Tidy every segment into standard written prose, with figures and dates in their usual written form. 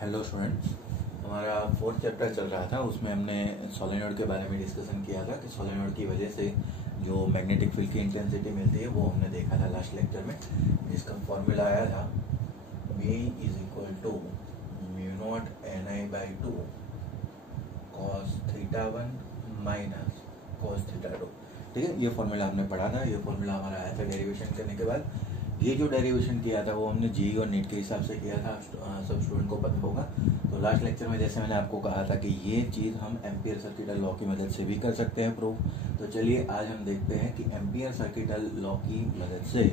Hello students, हमारा fourth chapter चल रहा था। उसमें हमने सोलेनॉइड के बारे में डिस्कशन किया था कि सोलेनॉइड की वजह से जो मैग्नेटिक फील्ड की इंटेंसिटी मिलती है वो हमने देखा था लास्ट लेक्चर में, जिसका फॉर्मूला आया था B is equal to mu naught NI/2 cos θ1 minus cos θ2। ठीक है, ये फॉर्मूला हमने पढ़ा था। ये फॉर्मूला हमारा आया था डेरिवेशन करने के बाद। ये जो डेरिवेशन किया था वो हमने जी और नीट के हिसाब से किया था, सब स्टूडेंट को पता होगा। तो लास्ट लेक्चर में जैसे मैंने आपको कहा था कि ये चीज़ हम एम्पियर सर्किटल लॉ की मदद से भी कर सकते हैं प्रूफ। तो चलिए आज हम देखते हैं कि एम्पियर सर्किटल लॉ की मदद से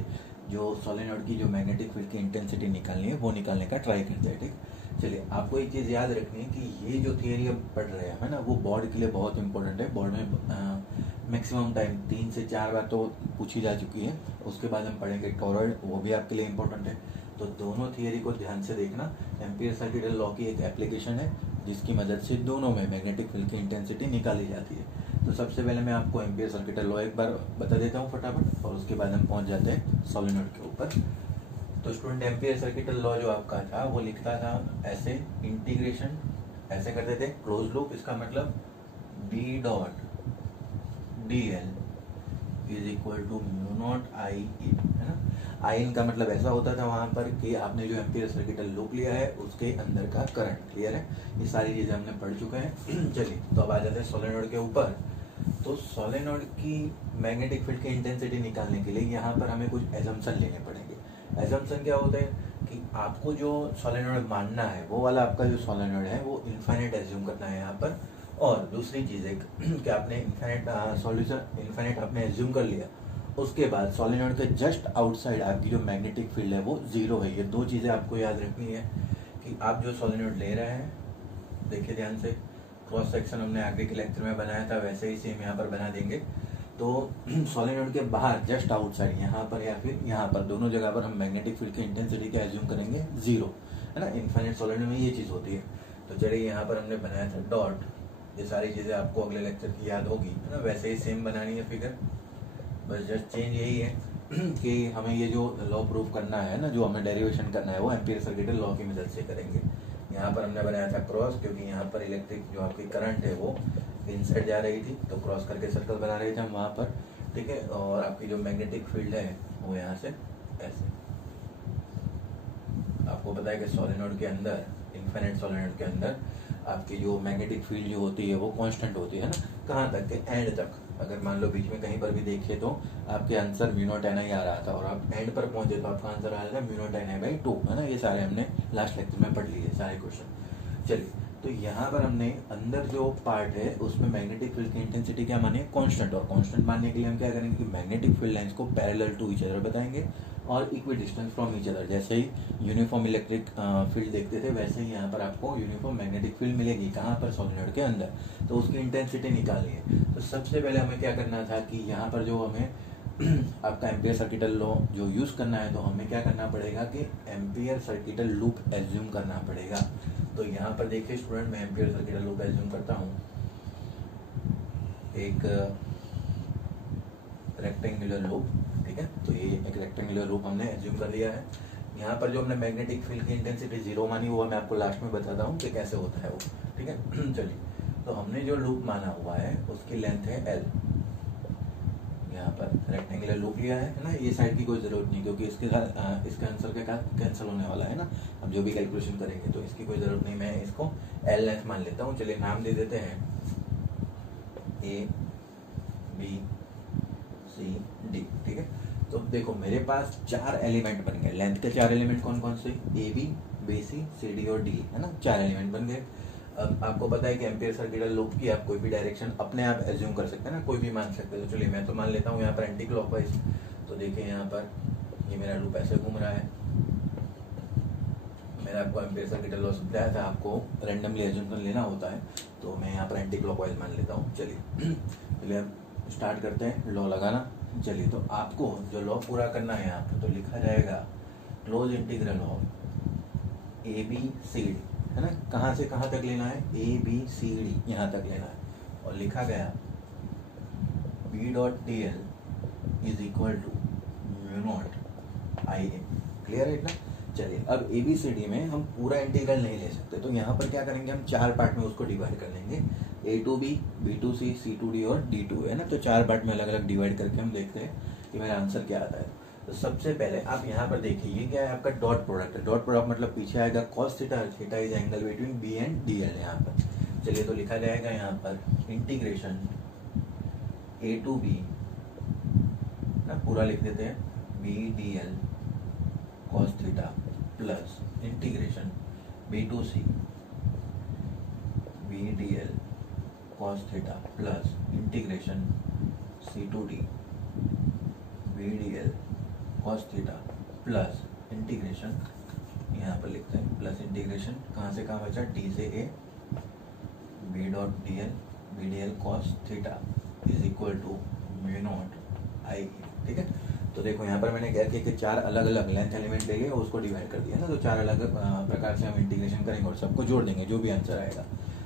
जो सोलेनॉइड की जो मैग्नेटिक फील्ड की इंटेंसिटी निकालनी है वो निकालने का ट्राई करते हैं। ठीक, चलिए आपको एक चीज़ याद रखनी है कि ये जो थियरी अब पढ़ रहे हैं ना, वो बोर्ड के लिए बहुत इंपॉर्टेंट है। बोर्ड में मैक्सिमम टाइम 3 से 4 बार तो पूछी जा चुकी है। उसके बाद हम पढ़ेंगे टॉरॉइड, वो भी आपके लिए इंपॉर्टेंट है। तो दोनों थियरी को ध्यान से देखना। एम्पियर सर्किटल लॉ की एक एप्लीकेशन है जिसकी मदद से दोनों में मैग्नेटिक फील्ड की इंटेंसिटी निकाली जाती है। तो सबसे पहले मैं आपको एम्पियर सर्किटल लॉ एक बार बता देता हूँ फटाफट, और उसके बाद हम पहुँच जाते हैं सोलेनॉइड के ऊपर। तो स्टूडेंट, एम्पियर सर्किटल लॉ जो आपका था वो लिखता था ऐसे, इंटीग्रेशन ऐसे करते थे, क्लोज लूप, इसका मतलब B dot DL is equal to mu not I in, है ना। I इन का मतलब ऐसा होता था वहां पर कि आपने जो एम्पियर सर्किटल लूप लिया है उसके अंदर का करंट। क्लियर है, ये सारी चीजें हमने पढ़ चुके हैं। चलिए तो अब आ जाते हैं सोलेनॉइड के ऊपर। तो सोलेनॉइड की मैग्नेटिक फील्ड की इंटेंसिटी निकालने के लिए यहाँ पर हमें कुछ एजम्पशन लेने पड़ेंगे। एजम्पशन क्या होता है कि आपको जो सोलेनॉइड मानना है वो वाला आपका जो सोलेनॉइड है वो इनफाइनाइट एज्यूम करना है यहाँ पर। और दूसरी चीज है कि आपने इनफाइनाइट सॉल्यूशन इनफाइनाइट आपने एज्यूम कर लिया, उसके बाद सोलेनॉइड के जस्ट आउटसाइड आपकी जो मैग्नेटिक फील्ड है वो जीरो है। ये दो चीजें आपको याद रखनी है कि आप जो सोलेनॉइड ले रहे हैं, देखिए ध्यान से, क्रॉस सेक्शन हमने आगे के लेक्चर में बनाया था वैसे ही सेम यहाँ पर बना देंगे। तो सोलेनॉइड के बाहर जस्ट आउटसाइड यहाँ पर या फिर यहाँ पर, दोनों जगह पर हम मैग्नेटिक फील्ड की इंटेंसिटी क्या एज्यूम करेंगे, जीरो, है ना। इनफाइनाइट सोलेनॉइड में ये चीज होती है। तो चलिए यहाँ पर हमने बनाया था डॉट। ये सारी चीजें आपको अगले लेक्चर की याद होगी, है ना। वैसे ही सेम बनानी है फिगर, बस जस्ट चेंज यही है कि हमें ये जो लॉ प्रूफ करना है ना, जो हमें डेरिवेशन करना है वो एम्पियर सर्किटल लॉ की मदद से करेंगे। यहाँ पर हमने बनाया था क्रॉस, क्योंकि यहाँ पर इलेक्ट्रिक जो आपकी करंट है वो इनसाइड जा रही थी, तो क्रॉस करके सर्कल बना रहे थे हम वहाँ पर। ठीक है, और आपकी जो मैग्नेटिक फील्ड है वो यहाँ से ऐसे। आपको पता है कि सोलेनॉइड के अंदर, इनफाइनाइट सोलेनॉइड के अंदर आपकी जो मैग्नेटिक फील्ड जो होती है वो कांस्टेंट होती है ना। कहाँ तक के, एंड तक। अगर मान लो बीच में कहीं पर भी देखिए तो आपके आंसर म्यू नॉट NI आ रहा था और आप एंड पर पहुंचे तो आपका आंसर आ रहा था म्यू नॉट NI/2, है ना। ये सारे हमने लास्ट लेक्चर में पढ़ लिए सारे क्वेश्चन। चलिए, तो यहाँ पर हमने अंदर जो पार्ट है उसमें मैग्नेटिक फील्ड की इंटेंसिटी क्या मानी है, कांस्टेंट। और कांस्टेंट मानने के लिए हम क्या करेंगे कि मैग्नेटिक फील्ड लाइंस को पैरेलल टू ईच अदर बताएंगे और equi distance from each other. जैसे ही यूनिफॉर्म इलेक्ट्रिक फील्ड देखते थे वैसे ही यहाँ पर आपको यूनिफॉर्म मैग्नेटिक फील्ड मिलेगी। कहाँ पर, सोलेनॉइड के अंदर। तो उसकी इंटेंसिटी निकालनी है। तो सबसे पहले हमें क्या करना था कि यहाँ पर जो हमें आपका एम्पियर सर्किटल लॉ जो यूज करना है, तो हमें क्या करना पड़ेगा कि एम्पियर सर्किटल लूप एज्यूम करना पड़ेगा। तो यहाँ पर देखिए स्टूडेंट, मैं एम्पियर सर्किटल लूप एज्यूम करता हूँ। एक रेक्टेंगुलर लूप, ठीक है। तो ये एक रेक्टेंगुलर लूप हमने एज्यूम कर लिया है। यहाँ पर जो हमने मैग्नेटिक फील्ड की इंटेंसिटी जीरो मानी वो मैं आपको लास्ट में बताता हूँ कि कैसे होता है वो, ठीक है। चलिए, तो हमने जो लूप माना हुआ है उसकी लेंथ है L। यहाँ पर रेक्टेंगुलर लूप लिया है ना। ये साइड की कोई जरूरत नहीं, क्योंकि इसके साथ इसका आंसर के साथ कैंसिल होने वाला है ना। अब जो भी कैलकुलेशन करेंगे तो इसकी कोई जरूरत नहीं, मैं इसको L लेंथ मान लेता हूँ। चलिए नाम दे देते हैं A B C D, ठीक है। तो देखो मेरे पास 4 एलिमेंट बन गए। लेंथ के 4 एलिमेंट कौन कौन से, A B B C C D और D, है ना। 4 एलिमेंट बन गए। अब आपको पता है कि एम्पियर सर्किटल लूप की आप कोई भी डायरेक्शन अपने आप एज्यूम कर सकते हैं ना, कोई भी मान सकते हैं। तो चलिए मैं तो मान लेता हूँ यहाँ पर एंटी क्लॉकवाइज। तो देखिए यहाँ पर ये मेरा लूप ऐसे घूम रहा है। मैंने आपको एम्पियर सर्किटल लॉ समझाया था, आपको रैंडमली एज्यूम कर लेना होता है। तो मैं यहाँ पर एंटी क्लॉकवाइज मान लेता हूँ। चलिए अब स्टार्ट करते हैं लॉ लगाना। चलिए, तो आपको जो लॉ पूरा करना है यहाँ पर, तो लिखा जाएगा क्लोज इंटीग्रल ऑफ ABCD, है ना। कहाँ से कहाँ तक लेना है, ABCD यहाँ तक लेना है। और लिखा गया B dot DL is equal to mu not I in. Clear है इतना। चलिए अब ABCD में हम पूरा इंटीग्रल नहीं ले सकते, तो यहाँ पर क्या करेंगे, हम 4 पार्ट में उसको डिवाइड कर लेंगे, A to B, B to C, C to D और D to A, है ना। तो 4 पार्ट में अलग अलग डिवाइड करके हम देखते हैं कि मेरा आंसर क्या आता है। तो सबसे पहले आप यहाँ पर देखिए, ये क्या है आपका डॉट प्रोडक्ट है। डॉट प्रोडक्ट मतलब पीछे आएगा cos theta, theta is angle between B and DL यहाँ पर। चलिए तो लिखा जाएगा यहाँ पर इंटीग्रेशन A to B ना, पूरा लिख देते हैं, B DL cos theta plus integration B to C B DL cos theta plus integration C to D B DL cos theta plus integration, यहाँ पर लिखते हैं प्लस इंटीग्रेशन, कहाँ से कहाँ बचा, D से A B dot DL B DL cos theta is equal to mu not I। ठीक है, तो देखो यहाँ पर मैंने क्या किया कि 4 अलग अलग लेंथ एलिमेंट ले लिए और उसको डिवाइड कर दिया ना। तो 4 अलग प्रकार से हम इंटीग्रेशन करेंगे और सबको जोड़ देंगे, जो भी आंसर आएगा।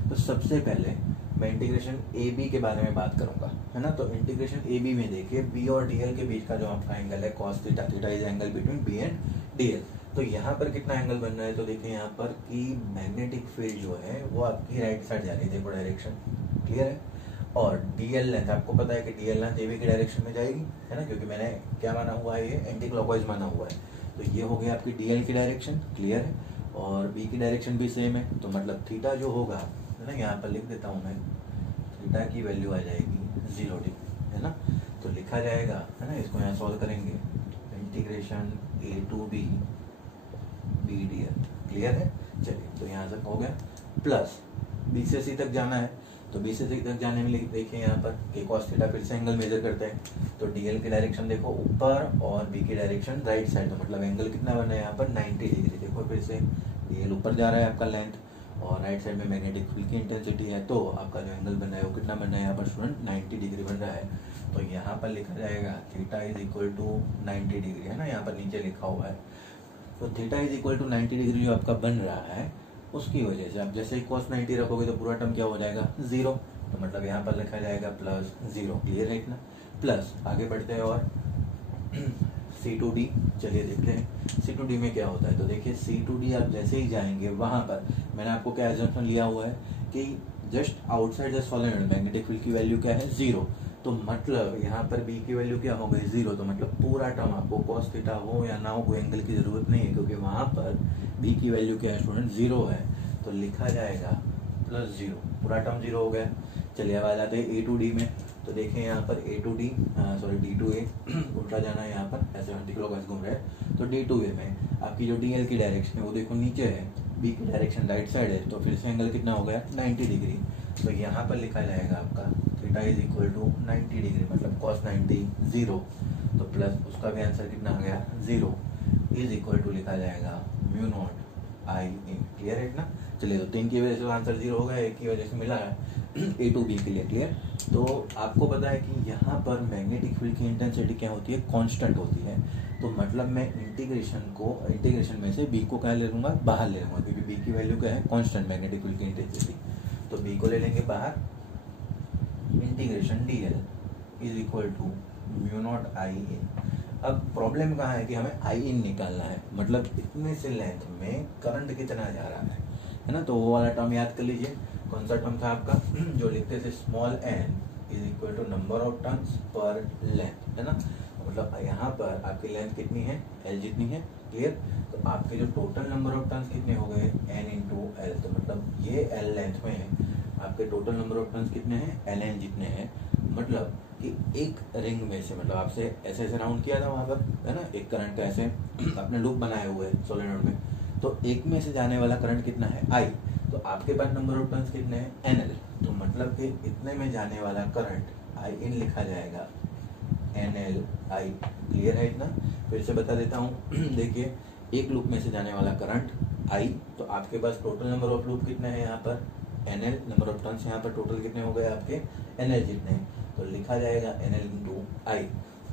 तो सबसे पहले मैं इंटीग्रेशन AB के बारे में बात करूंगा, है ना। तो इंटीग्रेशन AB में देखिए B और DL के बीच का जो आपका एंगल है cos theta, theta is angle between B and DL। तो यहाँ पर कितना एंगल बन रहा है, तो देखिए यहाँ पर कि मैग्नेटिक फील्ड जो है वो आपकी राइट साइड जा रही है, देखो डायरेक्शन क्लियर है। और DL लेंथ आपको पता है कि DL लेंथ AB की डायरेक्शन में जाएगी, है ना, क्योंकि मैंने क्या माना हुआ है, ये एंटी क्लॉकवाइज माना हुआ है। तो ये हो गई आपकी DL की डायरेक्शन, क्लियर है। और B की डायरेक्शन भी सेम है, तो मतलब थीटा जो होगा, है ना, यहाँ पर लिख देता हूँ मैं, थीटा की वैल्यू आ जाएगी 0 डिग्री, है ना। तो लिखा जाएगा, है ना, इसको यहाँ सॉल्व करेंगे, integration A to B B DL, clear है। चलिए तो यहाँ तक हो गया, प्लस B से C तक जाना है। तो B से C तक जाने में देखिए यहाँ पर कि cos थीटा फिर से एंगल मेजर करते हैं। तो DL की डायरेक्शन देखो ऊपर और B की डायरेक्शन राइट साइड, तो मतलब एंगल कितना बना है यहाँ पर 90 डिग्री। देखो फिर से DL ऊपर जा रहा है आपका लेंथ, और राइट साइड में मैग्नेटिक फील्ड की इंटेंसिटी है, तो आपका जो एंगल बन रहा है वो कितना बन रहा है यहाँ पर स्टूडेंट, 90 डिग्री बन रहा है। तो यहाँ पर लिखा जाएगा theta is equal to 90 degree, है ना, यहाँ पर नीचे लिखा हुआ है। तो theta is equal to 90 degree जो आपका बन रहा है, उसकी वजह से आप जैसे ही cos 90 रखोगे तो पूरा टर्म क्या हो जाएगा, 0। तो मतलब यहाँ पर लिखा जाएगा प्लस 0, क्लियर है इतना। प्लस आगे बढ़ते हैं और C to D, चलिए देखते हैं C to D में क्या होता है। तो देखिए C to D आप जैसे ही जाएंगे वहां पर मैंने आपको क्या एजम्पशन लिया हुआ है कि just outside the solenoid magnetic field की वैल्यू क्या है, 0। तो मतलब यहाँ पर B की वैल्यू क्या हो गई, 0। तो मतलब पूरा टर्म आपको cos थीटा हो या ना हो कोई एंगल की जरूरत नहीं है, क्योंकि वहां पर B की वैल्यू क्या है स्टूडेंट, 0 है। तो लिखा जाएगा प्लस 0, पूरा टर्म 0 हो गया। चलिए अब आ जाते हैं A to D में। तो देखें यहाँ पर A to D sorry D to A उल्टा जाना है, यहाँ पर ऐसे एंटी क्लॉकवाइज घूम रहे हैं। तो D to A में आपकी जो DL की डायरेक्शन है वो देखो नीचे है, B की डायरेक्शन राइट साइड है, तो फिर से एंगल कितना हो गया, 90 डिग्री। तो यहाँ पर लिखा जाएगा आपका theta is equal to 90 degree, मतलब cos 90 0। तो प्लस उसका भी आंसर कितना आ गया, 0 इज इक्वल टू लिखा जाएगा mu not I A, clear है ना। चलिए तो 3 की वजह से आंसर 0 हो गया, 1 की वजह से मिला है A to B के लिए, क्लियर। तो आपको पता है कि यहाँ पर मैग्नेटिक फील्ड की इंटेंसिटी क्या होती है, कांस्टेंट होती है। तो मतलब मैं इंटीग्रेशन में से B को क्या ले लूंगा, बाहर ले लूंगा, क्योंकि B की वैल्यू क्या है, कांस्टेंट मैग्नेटिक फील्ड की इंटेंसिटी। तो B को ले लेंगे बाहर, integration DL is equal to mu not I A। अब प्रॉब्लम कहाँ है कि हमें I in निकालना है, मतलब इतने से लेंथ में करंट कितना जा रहा है ना। तो वो वाला टर्म याद कर लीजिए, कौन सा टर्म था आपका, जो लिखते थे small n is equal to number of turns per length, है ना। मतलब यहाँ पर आपकी लेंथ कितनी है, L जितनी है, क्लियर। तो आपके जो टोटल नंबर ऑफ टर्न्स कितने हो गए, n इंटू L। तो मतलब ये L लेंथ में है, आपके टोटल नंबर ऑफ टर्न्स कितने हैं, Ln जितने हैं। मतलब कि एक रिंग में से, मतलब आपसे ऐसे ऐसे राउंड किया था वहां पर, है ना, एक करंट का ऐसे आपने लूप बनाए हुए सोलेनोइड में। तो एक में से जाने वाला करंट कितना है, I। तो आपके पास नंबर ऑफ टर्न्स कितने हैं, NL। तो मतलब कि इतने में जाने वाला करंट I in लिखा जाएगा NL I, क्लियर है इतना। फिर से बता देता हूँ देखिए, एक लूप में से जाने वाला करंट I, तो आपके पास टोटल नंबर ऑफ लूप कितने हैं यहाँ पर, NL। नंबर ऑफ टर्न्स यहाँ पर टोटल कितने हो गए आपके, NL जितने। तो लिखा जाएगा NL इंटू I।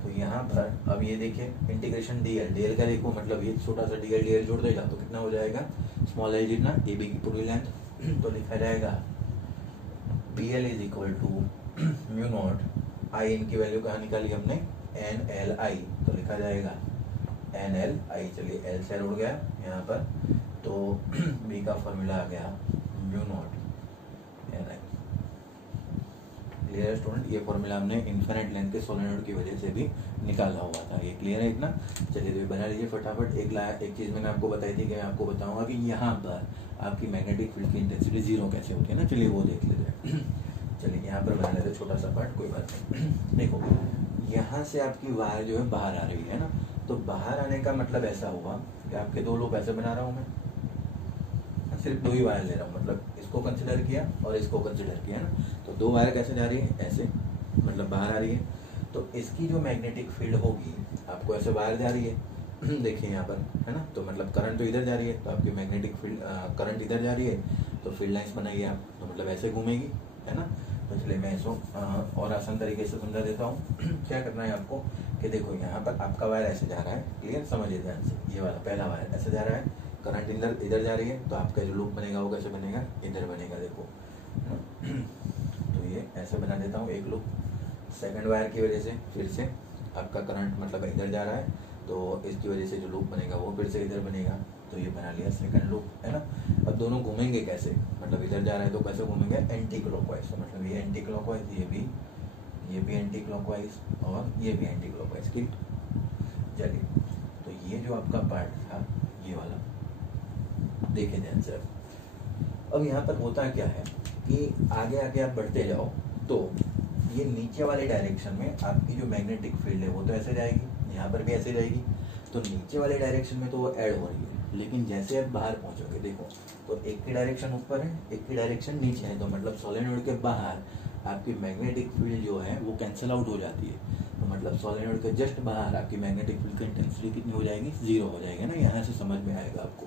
तो यहाँ पर अब ये देखिए इंटीग्रेशन DL का देखो, मतलब ये छोटा सा DL जोड़ देगा तो कितना हो जाएगा, स्मॉल L जितना, AB की पूरी लेंथ। तो लिखा जाएगा BL is equal to mu not I, इनकी वैल्यू कहाँ निकाली हमने, NLI। तो लिखा जाएगा NLI। चलिए L से उड़ गया यहाँ पर, तो B का फॉर्मूला आ गया म्यू नॉट NI। क्लियर है स्टूडेंट? ये फॉर्मूला हमने इन्फिनिट लेंथ के सोलेनोइड की वजह से भी निकाला हुआ था। ये क्लियर है इतना? चलिए तो बना लीजिए फटाफट। एक चीज़ मैंने आपको बताई थी कि मैं आपको बताऊंगा कि यहाँ पर आपकी मैग्नेटिक फील्ड की इंटेंसिटी जीरो कैसे होती है ना। चलिए वो देख लेते हैं। चलिए यहाँ पर बना लेते छोटा सा पार्ट, कोई बात नहीं। देखो यहाँ से आपकी वायर जो है बाहर आ रही है ना, तो बाहर आने का मतलब ऐसा हुआ कि आपके दो लूप ऐसे बना रहा हूँ मैं, सिर्फ दो ही वायर ले रहा हूँ, मतलब इसको कंसिडर किया और इसको कंसिडर किया ना। तो दो वायर कैसे जा रही है? ऐसे, मतलब बाहर आ रही है। तो इसकी जो मैग्नेटिक फील्ड होगी, आपको ऐसे वायर जा रही है देखिए यहाँ पर, है ना। तो मतलब करंट तो इधर जा रही है, तो आपकी मैग्नेटिक फील्ड करंट इधर जा रही है, तो फील्ड लाइन्स बनाइए आप, तो मतलब ऐसे घूमेगी, है ना। तो इसलिए मैं इसको और आसान तरीके से समझा देता हूँ। क्या करना है आपको कि देखो यहाँ पर आपका वायर ऐसे जा रहा है, क्लियर, समझिए ध्यान से। ये वाला पहला वायर ऐसे जा रहा है, करंट इधर जा रही है, तो आपका जो लूप बनेगा वो कैसे बनेगा? इधर बनेगा, देखो। तो ये ऐसे बना देता हूँ एक लूप। सेकंड वायर की वजह से फिर से आपका करंट मतलब इधर जा रहा है, तो इसकी वजह से जो लूप बनेगा वो फिर से इधर बनेगा, तो ये बना लिया सेकंड लूप, है ना। अब दोनों घूमेंगे कैसे? मतलब इधर जा रहा है तो कैसे घूमेंगे? Anti clockwise. तो मतलब ये एंटी क्लॉकवाइज, ये भी एंटी क्लॉकवाइज और ये भी एंटी क्लॉकवाइज। ठीक, चलिए तो ये जो आपका पार्ट था ये वाला, देखिए ध्यान से। अब यहाँ पर होता क्या है कि आगे आगे आप बढ़ते जाओ, तो ये नीचे वाले डायरेक्शन में आपकी जो मैग्नेटिक फील्ड है वो तो ऐसे जाएगी, यहाँ पर भी ऐसे जाएगी, तो नीचे वाले डायरेक्शन में तो वो ऐड हो रही है। लेकिन जैसे आप बाहर पहुंचोगे, देखो तो एक की डायरेक्शन ऊपर है, एक की डायरेक्शन नीचे है, तो मतलब सोलेनोइड के बाहर आपकी मैग्नेटिक फील्ड जो है वो कैंसिल आउट हो जाती है। तो मतलब सोलेनोइड के जस्ट बाहर आपकी मैग्नेटिक फील्ड की इंटेंसिटी कितनी हो जाएगी? जीरो हो जाएगी ना। यहाँ से समझ में आएगा आपको।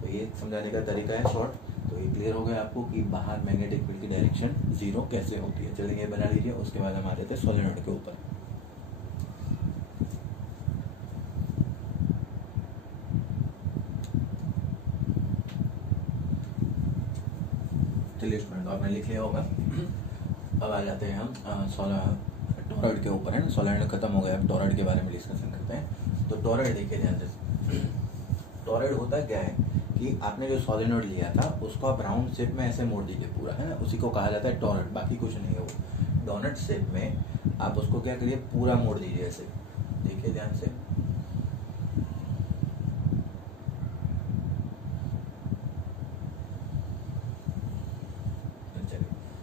तो ये समझाने का तरीका है शॉर्ट। तो ये क्लियर हो गया आपको कि बाहर मैग्नेटिक फील्ड की डायरेक्शन जीरो कैसे होती है। चलिए ये बना लीजिए, उसके बाद हम आ रहे थे सोलेनोइड के ऊपर। चलिए स्टूडेंट, आपने लिख लिया होगा। अब आ जाते हैं हम टॉरॉइड के ऊपर, है ना। सोलेनोइड खत्म हो गया, अब टॉरॉइड के बारे में डिस्कशन करते हैं। तो टॉरॉइड देखिए ध्यान से। टॉरॉइड होता क्या है कि आपने जो सोलेनोइड लिया था उसको आप राउंड शेप में ऐसे मोड़ दीजिए पूरा, है ना। उसी को कहा जाता है टॉरॉइड, बाकी कुछ नहीं है वो। डोनट शेप में आप उसको क्या करिए, पूरा मोड़ दीजिए ऐसे, देखिए ध्यान से।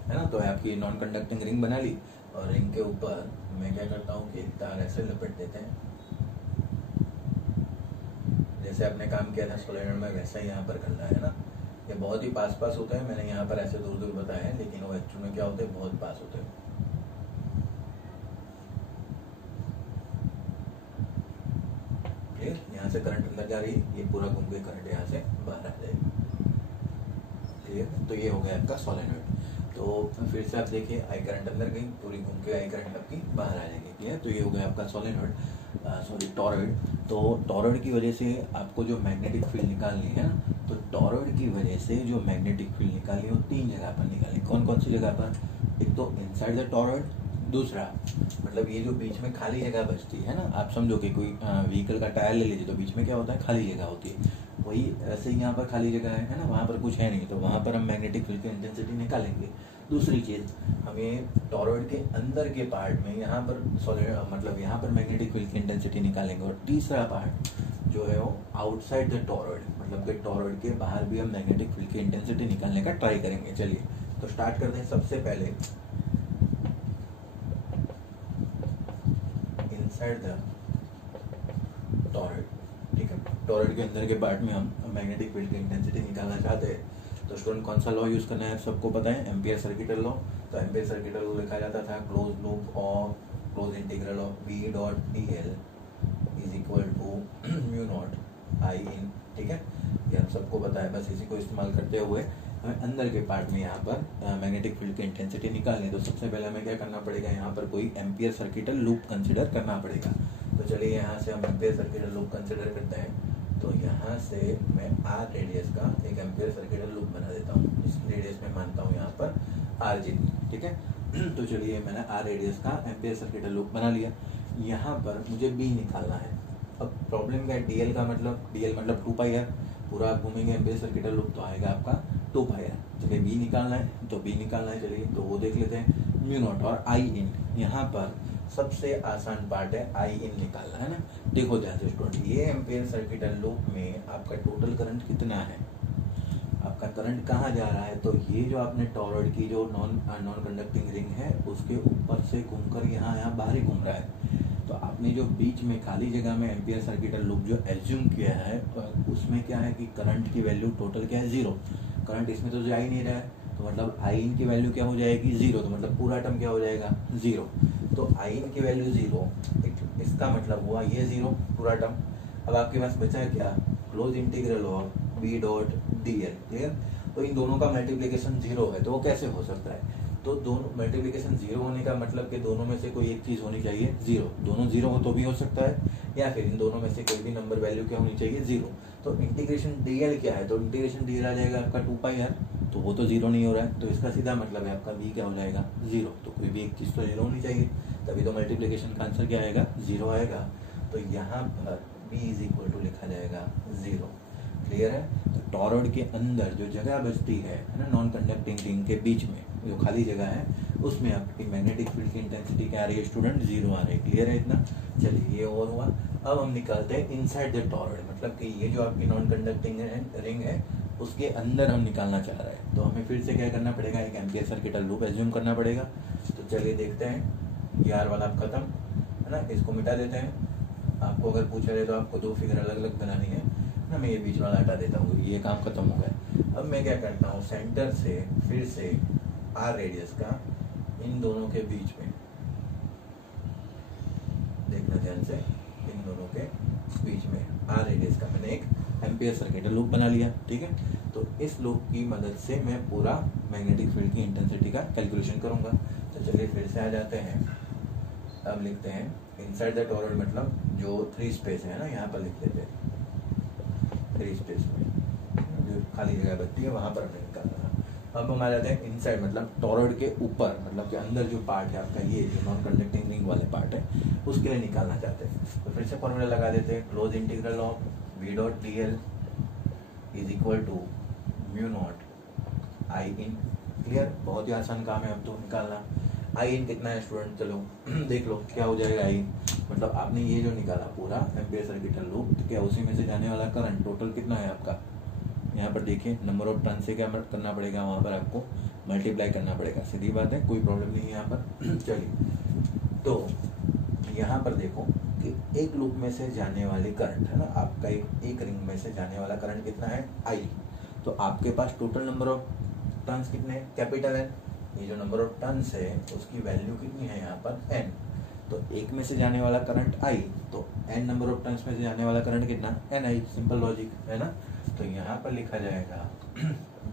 है ना। तो आपकी नॉन कंडक्टिंग रिंग बना ली, और रिंग के ऊपर मैं क्या करता हूँ कि एक तार ऐसे लपेट देते हैं, जैसे आपने काम किया था सोलेनोइड में वैसा ही यहाँ पर करना है ना। ये बहुत ही पास पास होते हैं, मैंने यहाँ पर ऐसे दूर दूर बताया है, लेकिन वो एक्चुअल में क्या होते हैं, बहुत पास होते हैं। यहाँ से करंट अंदर जा रही है, ये पूरा घूम के करंट यहाँ से बाहर आ जाएगा। क्लियर? तो ये हो गया आपका सोलेनोइड। तो फिर से आप देखिए, आई करंट अंदर गई, पूरी घूम के आई करंट आपकी बाहर आ जाएगी। क्लियर? तो ये हो गया आपका सोलेनोइड, सॉरी टॉरॉइड। तो टॉरॉइड की वजह से आपको जो मैग्नेटिक फील्ड निकालनी है ना, तो टॉरॉइड की वजह से जो मैग्नेटिक फील्ड निकालनी वो तीन जगह पर निकालनी। कौन कौन सी जगह पर? एक तो इनसाइड द टॉरॉइड, दूसरा मतलब ये जो बीच में खाली जगह बचती है ना, आप समझो कि कोई व्हीकल का टायर ले लीजिए, तो बीच में क्या होता है, खाली जगह होती है। वही ऐसे ही यहाँ पर खाली जगह है ना, वहाँ पर कुछ है नहीं, तो वहाँ पर हम मैग्नेटिक फील्ड की इंटेंसिटी निकालेंगे। दूसरी चीज़, हमें टॉरॉइड के अंदर के पार्ट में यहाँ पर मतलब यहाँ पर मैग्नेटिक फील्ड की इंटेंसिटी निकालेंगे। और तीसरा पार्ट जो है वो आउटसाइड द टॉरॉइड, मतलब कि टॉरॉइड के बाहर भी हम मैग्नेटिक फील्ड की इंटेंसिटी निकालने का ट्राई करेंगे। चलिए तो स्टार्ट करते हैं। सबसे पहले इनसाइड द टॉरॉइड, ठीक है। टॉरॉइड के अंदर के पार्ट में हम मैग्नेटिक फील्ड की इंटेंसिटी निकालना चाहते हैं, तो स्टूडेंट कौन सा लॉ यूज करना है सबको पता है, एम्पियर सर्किट लॉ। तो एम्पियर सर्किट लॉ लिखा जाता था क्लोज लूप और close integral of B dot D L is equal to mu not I in, ठीक है। ये हम सबको पता है, बस इसी को इस्तेमाल करते हुए हमें अंदर के पार्ट में यहाँ पर मैग्नेटिक फील्ड की इंटेंसिटी निकालनी। तो सबसे पहले हमें क्या करना पड़ेगा, यहाँ पर कोई एम्पियर सर्किटल लूप कंसिडर करना पड़ेगा। तो चलिए यहाँ से हम एम्पियर सर्किटल लूप कंसिडर करते हैं। तो यहाँ से मैं आर रेडियस का एक एम्पियर सर्किटल लूप बना देता हूँ। इस रेडियस में मानता हूँ यहाँ पर आर जितनी, ठीक है। तो चलिए मैंने आर रेडियस का एम्पियर सर्किटल लूप बना लिया। यहाँ पर मुझे बी निकालना है, अब प्रॉब्लम क्या है, डीएल का मतलब, डीएल मतलब 2 पाई आर, पूरा आप घूमेंगे एम्पियर सर्किटल लूप तो आएगा आपका 2 पाई आर। चलिए बी निकालना है, तो बी निकालना है, चलिए तो वो देख लेते हैं। म्यू नॉट और आई इन, यहाँ पर सबसे आसान पार्ट है आई इन निकालना, है ना। देखो ध्यान से स्टूडेंट, ये एम्पियर सर्किटल लूप में आपका टोटल करंट कितना है, आपका करंट कहाँ जा रहा है, तो ये जो आपने टॉरॉइड की जो नॉन कंडक्टिंग रिंग है उसके ऊपर से घूमकर यहाँ बाहर ही घूम रहा है। तो आपने जो बीच में खाली जगह में एम्पियर सर्किटल लूप जो एज्यूम किया है, उसमें क्या है कि करंट की वैल्यू टोटल क्या है, 0। करंट इसमें तो जा ही नहीं रहा है, तो मतलब आई इन की वैल्यू क्या हो जाएगी, 0। तो मतलब पूरा टर्म क्या हो जाएगा, 0। तो आई इन की वैल्यू 0, इसका मतलब हुआ ये 0 पूरा टर्म। अब आपके पास बचा है क्या, close integral of B dot D L, clear. तो इन दोनों का मल्टीप्लिकेशन 0 है, तो वो कैसे हो सकता है, तो दोनों मल्टीप्लिकेशन 0 होने का मतलब कि दोनों में से कोई एक चीज होनी चाहिए 0। दोनों 0 हो तो भी हो सकता है, या फिर इन दोनों में से कोई भी नंबर वैल्यू क्या होनी चाहिए, 0। तो इंटीग्रेशन डीएल क्या है, तो इंटीग्रेशन डीएल आ जाएगा आपका 2 पाई आर, तो वो तो 0 नहीं हो रहा है, तो इसका सीधा मतलब है आपका बी क्या हो जाएगा, 0। तो कोई भी एक चीज तो 0 होनी चाहिए, तभी तो मल्टीप्लिकेशन का आंसर क्या आएगा, 0 आएगा। तो यहाँ पर b इज इक्वल टू लिखा जाएगा 0, क्लियर है। तो टॉरॉइड के अंदर जो जगह बचती है ना, नॉन कंडक्टिंग रिंग के बीच में जो खाली जगह है, उसमें आपकी मैग्नेटिक फील्ड की इंटेंसिटी क्या आ रही है स्टूडेंट, 0 आ रही है, क्लियर है इतना। चलिए ये और हुआ। अब हम निकालते हैं इनसाइड द टॉरॉइड, मतलब कि ये जो आपकी नॉन कंडक्टिंग रिंग है उसके अंदर हम निकालना चाह रहे हैं, तो हमें फिर से क्या करना पड़ेगा, एक एम्पियर सर्किटल लूप एज्यूम करना पड़ेगा। तो चलिए देखते हैं, ये आर वाला खत्म है ना, इसको मिटा देते हैं। आपको अगर पूछा जाए तो आपको 2 फिगर अलग अलग बनानी है ना, मैं ये बीच वाला हटा देता हूँ, ये काम खत्म हो गया। अब मैं क्या करता हूँ, सेंटर से फिर से आर रेडियस का इन दोनों के बीच में, देखना ध्यान से, इन दोनों के बीच में आर रेडियस का मैंने एक एम्पियर सर्किटल लूप बना लिया, ठीक है। तो इस लूप की मदद से मैं पूरा मैग्नेटिक फील्ड की इंटेंसिटी का कैलकुलेशन करूंगा। तो चलिए फिर से आ जाते हैं, अब लिखते हैं इनसाइड द टॉरॉइड, मतलब जो 3 स्पेस है ना, यहाँ पर लिख लेते हैं 3 स्पेस में जो खाली जगह बचती है वहां पर हमें निकालना है। अब हम आ जाते हैं इनसाइड, मतलब टॉरॉइड के ऊपर, मतलब के अंदर जो पार्ट है आपका, ये जो नॉन कंडक्टिंग रिंग वाले पार्ट है, उसके लिए निकालना चाहते हैं। तो फिर से फॉर्मूला लगा देते हैं, close integral of v dot D L is equal to mu not I in, clear. बहुत ही आसान काम है अब तो निकालना। आई इन कितना है स्टूडेंट, चलो देख लो क्या हो जाएगा आई, मतलब आपने ये जो निकाला पूरा एम्पियर सर्किटल लूप, तो क्या उसी में से जाने वाला करंट टोटल कितना है आपका, यहाँ पर देखिए नंबर ऑफ टर्न से क्या करना पड़ेगा, वहाँ पर आपको मल्टीप्लाई करना पड़ेगा, सीधी बात है, कोई प्रॉब्लम नहीं है यहाँ पर। चलिए तो यहाँ पर देखो कि एक लूप में से जाने वाली करंट है ना, आपका एक रिंग में से जाने वाला करंट कितना है, आई। तो आपके पास टोटल नंबर ऑफ टर्न्स कितने, कैपिटल एन, ये जो नंबर ऑफ टर्न्स है उसकी वैल्यू कितनी है यहाँ पर, एन। तो एक में से जाने वाला करंट आई, तो एन नंबर ऑफ टर्न्स में से जाने वाला करंट कितना, एन आई, सिंपल लॉजिक है ना। तो यहाँ पर लिखा जाएगा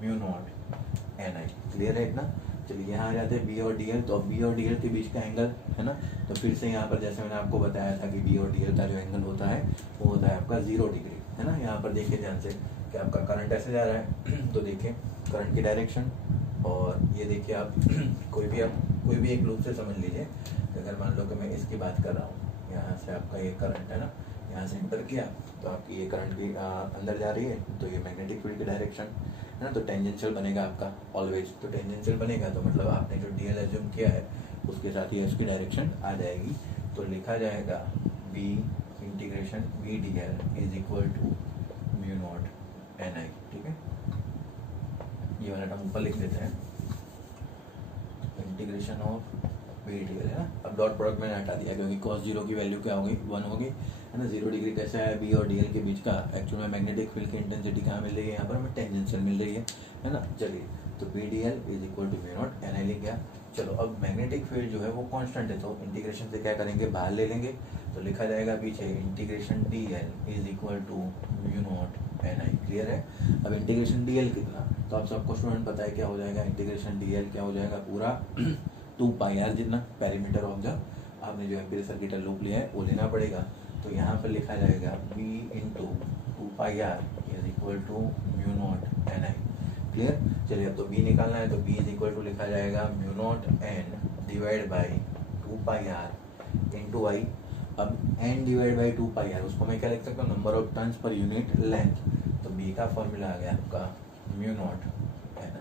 mu not N I, clear है इतना। चलिए यहाँ आ जाते हैं बी और डी एल, तो बी और डी एल के बीच का एंगल है ना, तो फिर से यहाँ पर जैसे मैंने आपको बताया था कि बी और डी एल का जो एंगल होता है वो होता है आपका 0 डिग्री, है ना। यहाँ पर देखिए ध्यान से कि आपका करंट ऐसे जा रहा है, तो देखिए करंट की डायरेक्शन, और ये देखिए आप कोई भी एक लूप से समझ लीजिए, अगर मान लो कि मैं इसकी बात कर रहा हूँ, यहाँ से आपका ये करंट है ना, यहाँ से एंटर किया तो आपकी ये करंट की अंदर जा रही है, तो ये मैग्नेटिक फील्ड की डायरेक्शन है ना, तो टेंजेंशियल बनेगा आपका ऑलवेज, तो टेंजेंशियल बनेगा तो मतलब आपने जो डीएल एज्यूम किया है उसके साथ ही उसकी डायरेक्शन आ जाएगी। तो लिखा जाएगा B integration V D L is equal to mu not N I, ठीक है। ये वाला टर्म ऊपर लिख देते हैं, integration of V D L है ना। अब डॉट प्रोडक्ट मैंने हटा दिया क्योंकि cos 0 की वैल्यू क्या होगी, 1 होगी, है ना। 0 डिग्री कैसे है, बी और डी एल के बीच का, एक्चुअल में मैग्नेटिक फील्ड की इंटेंसिटी कहाँ मिल रही है, यहाँ पर हमें टेंजेंशियल मिल रही है ना। चलिए तो B D L is equal to mu not N I लिख गया। चलो अब मैग्नेटिक फील्ड जो है वो कांस्टेंट है, तो इंटीग्रेशन से क्या करेंगे, बाहर ले लेंगे, तो लिखा जाएगा पीछे integration D L is equal to mu not N I, clear है। अब इंटीग्रेशन डी एल कितना, तो आप सबको स्टूडेंट पता है क्या हो जाएगा, इंटीग्रेशन डी एल क्या हो जाएगा, पूरा 2 पाई आर जितना पेरीमीटर ऑफ द आपने जो एम्पियर सर्किटल लूप लिया है वो लेना पड़ेगा। तो यहाँ पर लिखा जाएगा b into 2 pi R is equal to mu not N I, clear. चलिए अब तो b निकालना है, तो b इज इक्वल टू लिखा जाएगा mu not N divide by 2 pi R into I. अब n divide by 2 pi R, उसको मैं क्या लिख सकता हूँ, number of turns per unit length. तो b का फॉर्मूला आ गया आपका म्यू नॉट n,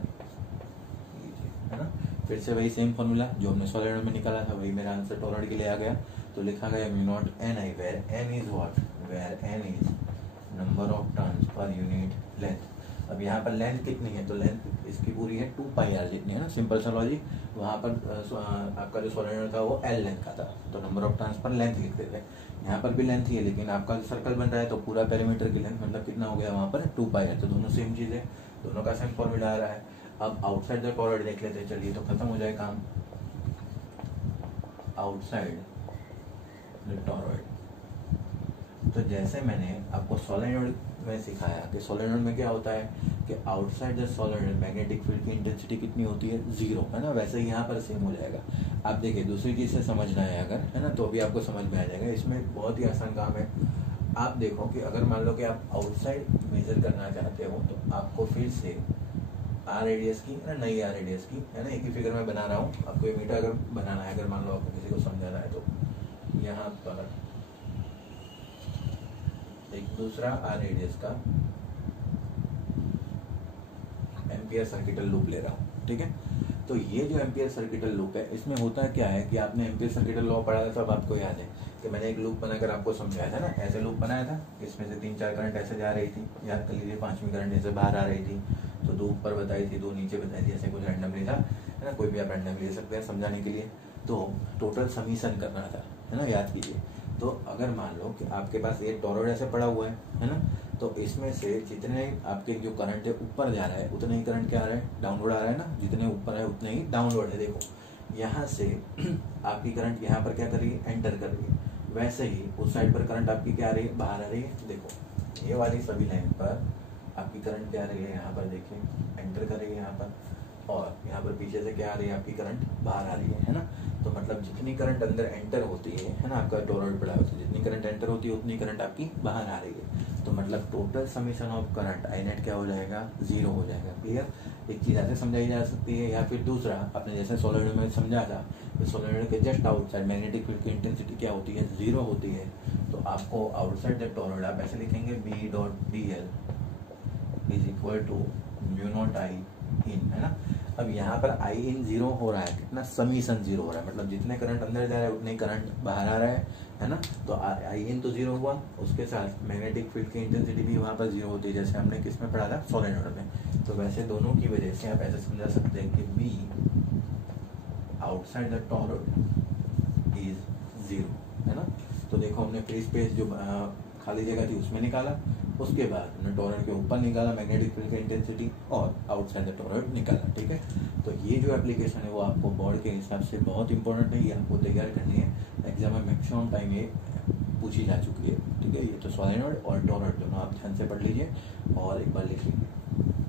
है ना। फिर से वही सेम फॉर्मूला जो हमने सॉलिनॉइड में निकाला था, वही मेरा आंसर टॉरॉइड के लिए आ गया। तो लिखा गया mu not N I, where n is what, where n is number of turns per unit length. अब यहाँ पर लेंथ कितनी है, तो लेंथ इसकी पूरी है 2 पाई आर जितनी, है ना। सिंपल सा लॉजिक। वहाँ पर आपका जो सॉलिनॉइड था वो एल लेंथ का था, तो number of turns per length लिखते थे। यहाँ पर भी लेंथ ही है, लेकिन आपका जो सर्कल बन रहा है तो पूरा पेरीमीटर की लेंथ मतलब कितना हो गया वहाँ पर 2 पाई आर। तो दोनों सेम चीज़ है, दोनों का सेम फॉर्मूला आ रहा है। अब आउटसाइड द टॉरॉइड देख लेते हैं, चलिए, तो खत्म हो जाए काम। आउटसाइड द टॉरॉइड, तो जैसे मैंने आपको सॉलिनॉइड में सिखाया कि सॉलिनॉइड में क्या होता है कि outside the solenoid magnetic field की इंटेंसिटी कितनी होती है, 0, है ना। वैसे ही यहाँ पर सेम हो जाएगा। आप देखिए, दूसरी चीज़ से समझना है अगर, है ना, तो अभी आपको समझ में आ जाएगा। इसमें बहुत ही आसान काम है। आप देखो कि अगर मान लो कि आप आउटसाइड मेजर करना चाहते हो, तो आपको फिर से आर रेडियस की, है ना, नई आर रेडियस की, है ना, एक ही फिगर में बना रहा हूँ। आपको ये मीटर अगर बनाना है, अगर मान लो आपको किसी को समझाना है, तो यहाँ पर एक दूसरा आर रेडियस का एम्पियर सर्किटल लूप ले रहा हूँ, ठीक है। तो ये जो एम्पियर सर्किटल लूप है, इसमें होता क्या है कि आपने एम्पियर सर्किटल लॉ पढ़ा था, तब आपको याद है कि मैंने एक लूप बनाकर आपको समझाया था ना। ऐसे लूप बनाया था, इसमें से 3-4 करंट ऐसे जा रही थी, याद कर लीजिए। 5वीं करंट ऐसे बाहर आ रही थी, तो 2 ऊपर बताई थी, 2 नीचे बताई थी, ऐसे कुछ रैंडमली था, है ना। कोई भी आप रैंडम ले सकते हैं समझाने के लिए। तो टोटल समीशन करना था, है ना, याद कीजिए। तो अगर मान लो कि आपके पास एक टॉरॉइड ऐसे पड़ा हुआ है ना, तो इसमें से जितने आपके जो करंट है ऊपर जा रहा है, उतने ही करंट क्या आ रहा है, डाउनवर्ड आ रहा है ना। जितने ऊपर है उतने ही डाउनवर्ड है। देखो, यहाँ से आपकी करंट यहाँ पर क्या कर रही है, एंटर कर रही है। वैसे ही उस साइड पर करंट आपकी क्या आ रही है, बाहर आ रही है। देखो, ये वाली सभी लाइन पर आपकी करंट क्या आ रही है, यहाँ पर देखिए, एंटर कर रही है यहाँ पर, और यहाँ पर पीछे से क्या आ रही है, आपकी करंट बाहर आ रही है ना। तो मतलब जितनी करंट अंदर एंटर होती है ना, आपका टॉरॉइड पड़ा होता है, जितनी करंट एंटर होती है उतनी करंट आपकी बाहर आ रही है। तो मतलब total summation of current I net क्या हो जाएगा, 0 हो जाएगा। क्लियर। एक चीज़ ऐसे समझाई जा सकती है, या फिर दूसरा आपने जैसे सॉलिनॉइड में समझा था, तो सॉलिनॉइड के जस्ट आउटसाइड मैग्नेटिक फील्ड की इंटेंसिटी क्या होती है, 0 होती है। तो आपको आउटसाइड द टॉरॉइड आप ऐसे लिखेंगे, B.dl is equal to mu not I in, है ना। अब यहाँ पर आई इन 0 हो रहा है, कितना, समीशन 0 हो रहा है, मतलब जितने करंट अंदर जा रहा है उतने ही करंट बाहर आ रहा है ना। तो आई इन तो 0 हुआ, उसके साथ मैग्नेटिक फील्ड की इंटेंसिटी भी वहाँ पर 0 होती है, जैसे हमने किस में पढ़ा था, सॉलिनॉइड में। तो वैसे दोनों की वजह से आप ऐसे समझा सकते हैं कि B outside the toroid is 0, है ना। तो देखो, हमने फ्री स्पेस जो खाली जगह थी उसमें निकाला, उसके बाद हमने टॉरॉइड के ऊपर निकाला मैग्नेटिक फील्ड की इंटेंसिटी, और आउटसाइड द टॉरॉइड निकाला, ठीक है। तो ये जो एप्लीकेशन है वो आपको बोर्ड के हिसाब से बहुत इंपॉर्टेंट है, ये आपको तैयार करनी है। एग्जाम में मैक्सिमम टाइम ये पूछी जा चुकी है, ठीक है। ये तो सॉलिनॉइड और टॉरॉइड दोनों आप ध्यान से पढ़ लीजिए और एक बार लिख लीजिए।